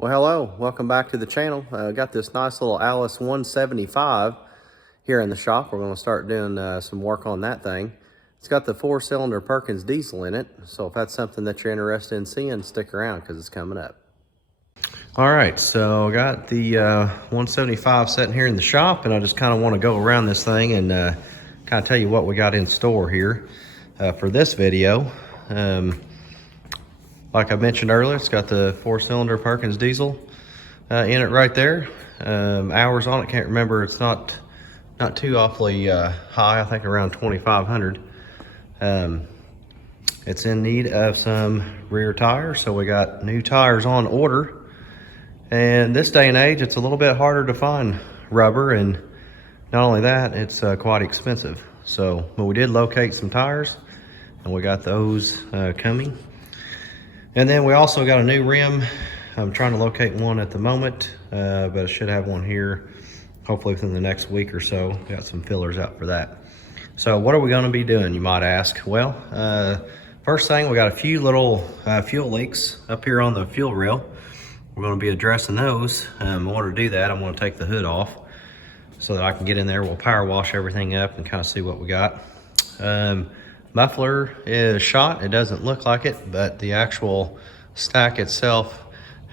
Well, hello, welcome back to the channel. Got this nice little Allis 175 here in the shop. We're going to start doing some work on that thing. It's got the 4-cylinder Perkins diesel in it, so if that's something that you're interested in seeing, stick around because it's coming up. All right, so I got the 175 sitting here in the shop, and I just kind of want to go around this thing and kind of tell you what we got in store here for this video. Like I mentioned earlier, it's got the 4-cylinder Perkins diesel in it right there. Hours on it, can't remember. It's not too awfully high. I think around 2,500. It's in need of some rear tires, so we got new tires on order. And this day and age, it's a little bit harder to find rubber, and not only that, it's quite expensive. But we did locate some tires, and we got those coming. And then we also got a new rim. I'm trying to locate one at the moment, but I should have one here hopefully within the next week or so. Got some fillers out for that. So what are we going to be doing, you might ask? Well, first thing, we got a few little fuel leaks up here on the fuel rail. We're going to be addressing those. In order to do that, I'm going to take the hood off so that I can get in there. We'll power wash everything up and kind of see what we got. Muffler is shot. It doesn't look like it, but the actual stack itself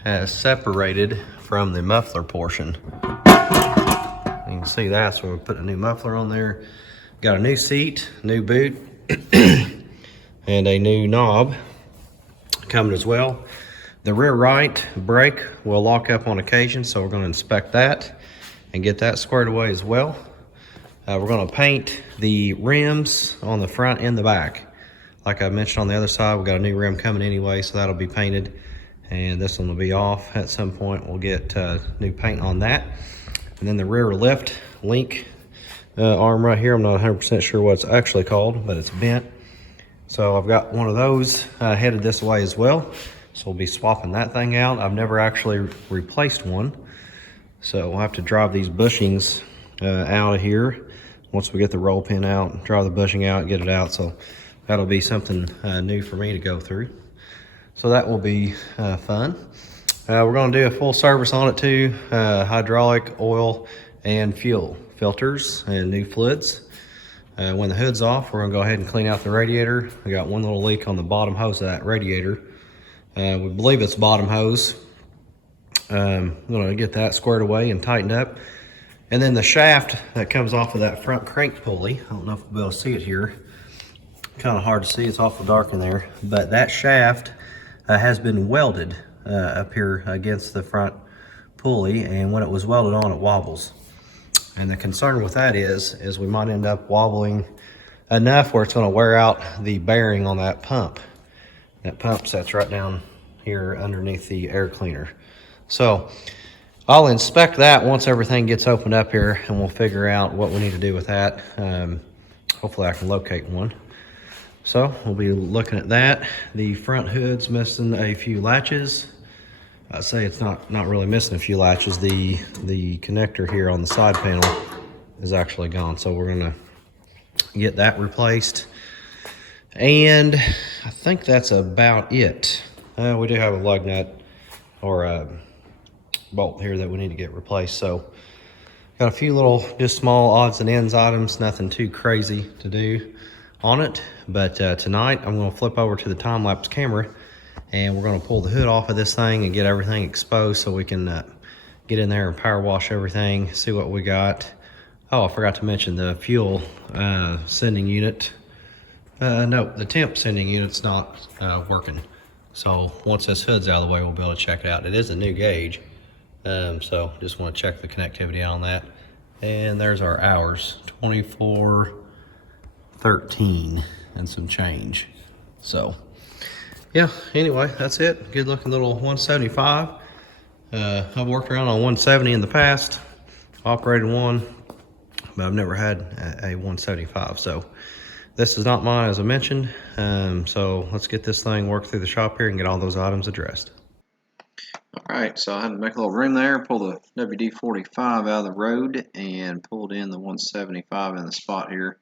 has separated from the muffler portion. You can see that, so we're putting a new muffler on there. Got a new seat, new boot, and a new knob coming as well. The rear right brake will lock up on occasion, so we're going to inspect that and get that squared away as well. We're going to paint the rims on the front and the back. Like I mentioned on the other side, we've got a new rim coming anyway, so that'll be painted. And this one will be off. At some point, we'll get new paint on that. And then the rear lift link arm right here, I'm not 100% sure what it's actually called, but it's bent. So I've got one of those headed this way as well. So we'll be swapping that thing out. I've never actually replaced one. So we'll have to drive these bushings out of here. Once we get the roll pin out, drive the bushing out, get it out. So that'll be something new for me to go through. So that will be fun. We're going to do a full service on it too. Hydraulic, oil, and fuel filters and new fluids. When the hood's off, we're going to go ahead and clean out the radiator. We got one little leak on the bottom hose of that radiator. We believe it's bottom hose. I'm going to get that squared away and tightened up. And then the shaft that comes off of that front crank pulley, I don't know if we'll be able to see it here. Kind of hard to see, it's awful dark in there. But that shaft has been welded up here against the front pulley, and when it was welded on, it wobbles. And the concern with that is we might end up wobbling enough where it's going to wear out the bearing on that pump. That pump sets right down here underneath the air cleaner. So I'll inspect that once everything gets opened up here, and we'll figure out what we need to do with that. Hopefully I can locate one. So we'll be looking at that. The front hood's missing a few latches. I'd say it's not really missing a few latches. The connector here on the side panel is actually gone. So we're gonna get that replaced. And I think that's about it. We do have a lug nut or a bolt here that we need to get replaced. So got a few little just small odds and ends items, nothing too crazy to do on it. But tonight I'm going to flip over to the time-lapse camera, and we're going to pull the hood off of this thing and get everything exposed so we can get in there and power wash everything, see what we got. Oh, I forgot to mention the fuel sending unit. No, the temp sending unit's not working. So once this hood's out of the way, we'll be able to check it out. It is a new gauge. So just want to check the connectivity on that. And there's our hours, 24:13 and some change. So yeah, anyway, that's it. Good looking little 175. I've worked around on 170 in the past, operated one, but I've never had a 175. So this is not mine, as I mentioned. So let's get this thing worked through the shop here and get all those items addressed. Alright, so I had to make a little room there, pull the WD-45 out of the road, and pulled in the 175 in the spot here.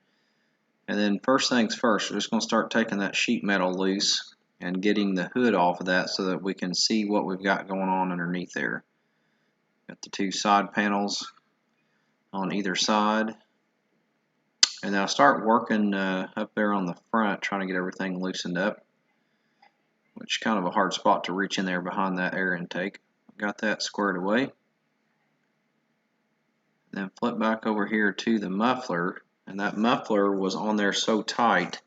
And then first things first, we're just going to start taking that sheet metal loose and getting the hood off of that so that we can see what we've got going on underneath there. Got the two side panels on either side. And then I'll start working up there on the front, trying to get everything loosened up, which is kind of a hard spot to reach in there behind that air intake. Got that squared away. Then flip back over here to the muffler, and that muffler was on there so tight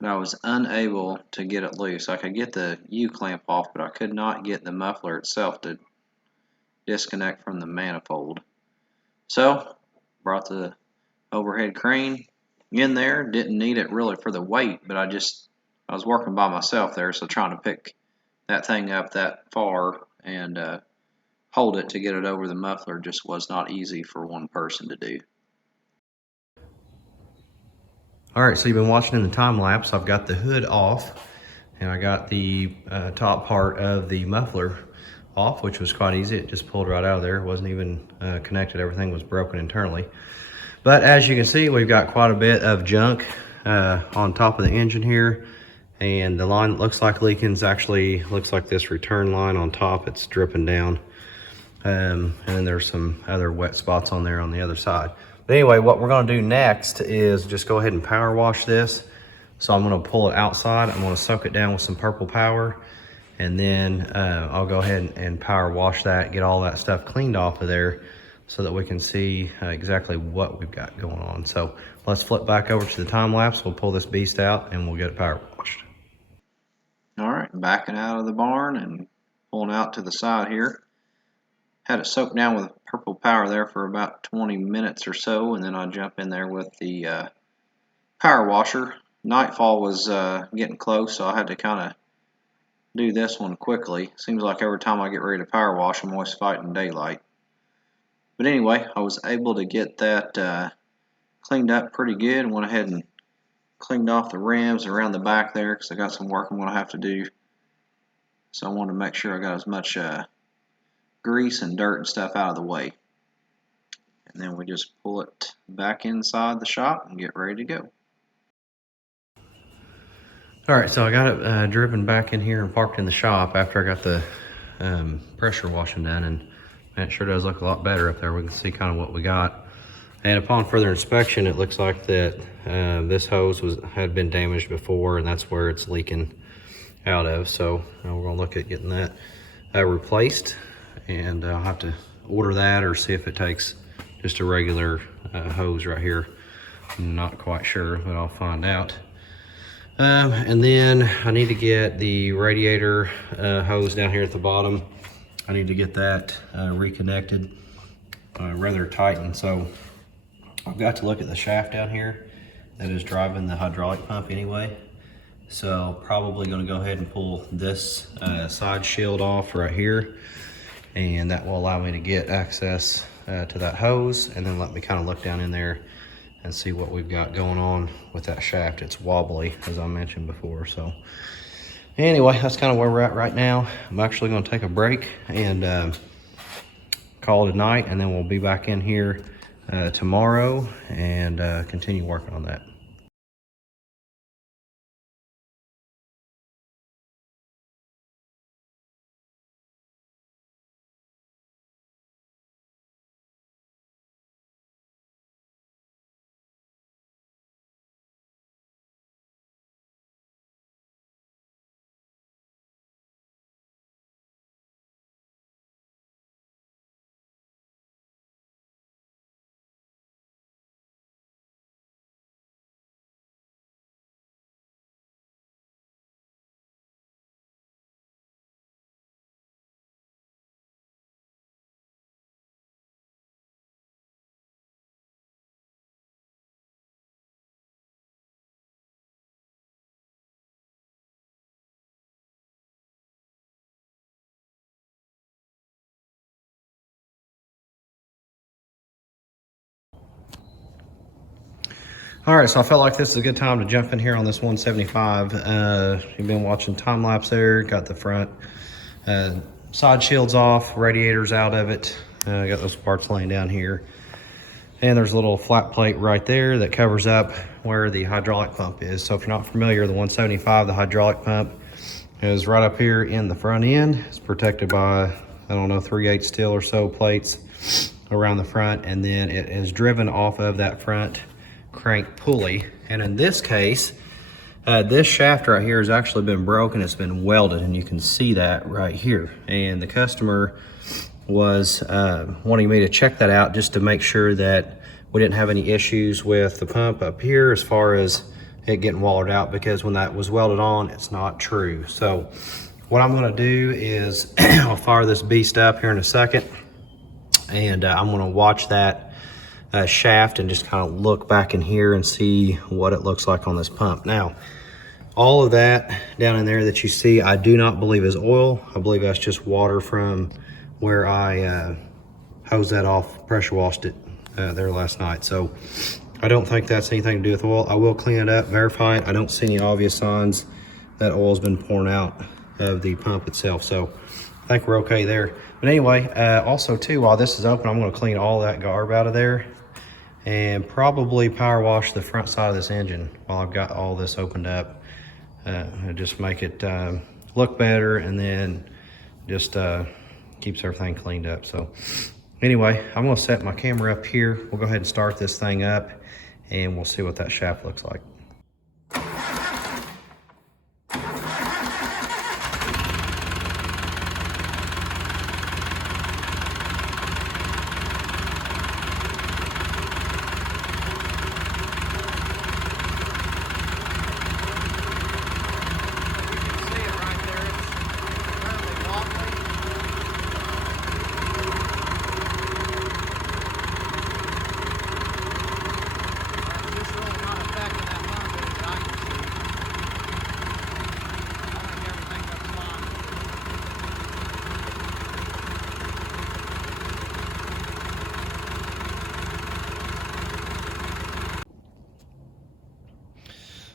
that I was unable to get it loose. I could get the U-clamp off, but I could not get the muffler itself to disconnect from the manifold. So, brought the overhead crane in there. Didn't need it really for the weight, but I was working by myself there, so trying to pick that thing up that far and hold it to get it over the muffler just was not easy for one person to do. All right, so you've been watching in the time lapse. I've got the hood off, and I got the top part of the muffler off, which was quite easy. It just pulled right out of there. It wasn't even connected. Everything was broken internally. But as you can see, we've got quite a bit of junk on top of the engine here. And the line that looks like leaking actually looks like this return line on top. It's dripping down. And then there's some other wet spots on there on the other side. But anyway, what we're gonna do next is just go ahead and power wash this. So I'm gonna pull it outside. I'm gonna soak it down with some purple power. And then I'll go ahead and power wash that, get all that stuff cleaned off of there so that we can see exactly what we've got going on. So let's flip back over to the time lapse. We'll pull this beast out and we'll get it power washed. All right, backing out of the barn and pulling out to the side here. Had it soaked down with purple power there for about 20 minutes or so, and then I jump in there with the power washer. Nightfall was getting close, so I had to kind of do this one quickly. Seems like every time I get ready to power wash, I'm always fighting daylight. But anyway, I was able to get that cleaned up pretty good and went ahead and cleaned off the rims around the back there because I got some work I'm going to have to do. So I wanted to make sure I got as much grease and dirt and stuff out of the way. And then we just pull it back inside the shop and get ready to go. All right, so I got it driven back in here and parked in the shop after I got the pressure washing done, and it sure does look a lot better up there. We can see kind of what we got. And upon further inspection, it looks like that this hose had been damaged before, and that's where it's leaking out of. So we're gonna look at getting that replaced, and I'll have to order that or see if it takes just a regular hose right here. I'm not quite sure, but I'll find out. And then I need to get the radiator hose down here at the bottom. I need to get that reconnected, rather tightened. So I've got to look at the shaft down here that is driving the hydraulic pump anyway. So probably going to go ahead and pull this side shield off right here, and that will allow me to get access to that hose, and then let me kind of look down in there and see what we've got going on with that shaft. It's wobbly, as I mentioned before. So anyway, that's kind of where we're at right now. I'm actually going to take a break and call it a night, and then we'll be back in here tomorrow and continue working on that. All right, so I felt like this is a good time to jump in here on this 175. You've been watching time lapse there. Got the front side shields off, radiators out of it. Got those parts laying down here. And there's a little flat plate right there that covers up where the hydraulic pump is. So if you're not familiar, the 175, the hydraulic pump, is right up here in the front end. It's protected by, I don't know, 3/8 steel or so plates around the front, and then it is driven off of that front crank pulley. And in this case, this shaft right here has actually been broken. It's been welded, and you can see that right here. And the customer was wanting me to check that out just to make sure that we didn't have any issues with the pump up here as far as it getting walled out, because when that was welded on, it's not true. So what I'm gonna do is I'll fire this beast up here in a second, and I'm gonna watch that shaft and just kind of look back in here and see what it looks like on this pump. Now, all of that down in there that you see, I do not believe is oil. I believe that's just water from where I hosed that off, pressure washed it there last night. So I don't think that's anything to do with oil. I will clean it up, verify it. I don't see any obvious signs that oil's been pouring out of the pump itself. So I think we're okay there. But anyway, also too, while this is open, I'm gonna clean all that garb out of there and probably power wash the front side of this engine while I've got all this opened up. Just make it look better, and then just keeps everything cleaned up. So anyway, I'm gonna set my camera up here. We'll go ahead and start this thing up, and we'll see what that shaft looks like.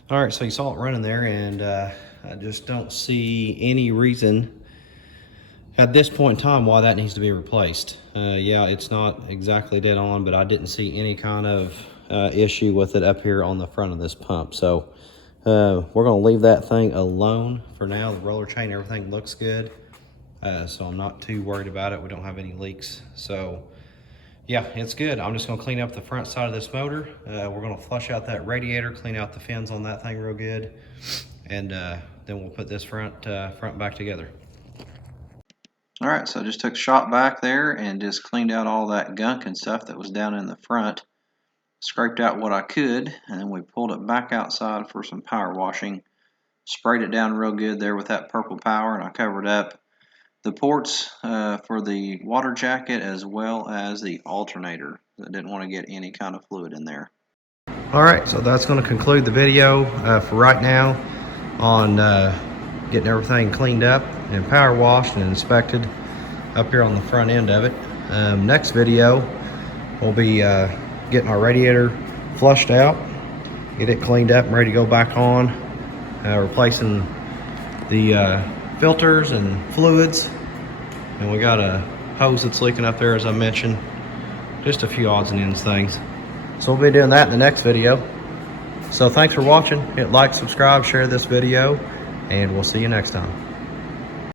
All right, so you saw it running there, and I just don't see any reason at this point in time why that needs to be replaced. Yeah, it's not exactly dead on, but I didn't see any kind of issue with it up here on the front of this pump. So we're gonna leave that thing alone for now. The roller chain, everything looks good. So I'm not too worried about it. We don't have any leaks. So yeah, it's good. I'm just gonna clean up the front side of this motor. We're gonna flush out that radiator, clean out the fins on that thing real good, and then we'll put this front back together. All right, so I just took a shot back there and just cleaned out all that gunk and stuff that was down in the front. Scraped out what I could, and then we pulled it back outside for some power washing. Sprayed it down real good there with that purple power, and I covered up the ports for the water jacket as well as the alternator. I didn't want to get any kind of fluid in there. All right, so that's going to conclude the video for right now on getting everything cleaned up and power washed and inspected up here on the front end of it. Next video, we'll be getting our radiator flushed out, get it cleaned up and ready to go back on, replacing the filters and fluids, and we got a hose that's leaking up there, as I mentioned. Just a few odds and ends things. So we'll be doing that in the next video. So thanks for watching. Hit like, subscribe, share this video, and we'll see you next time.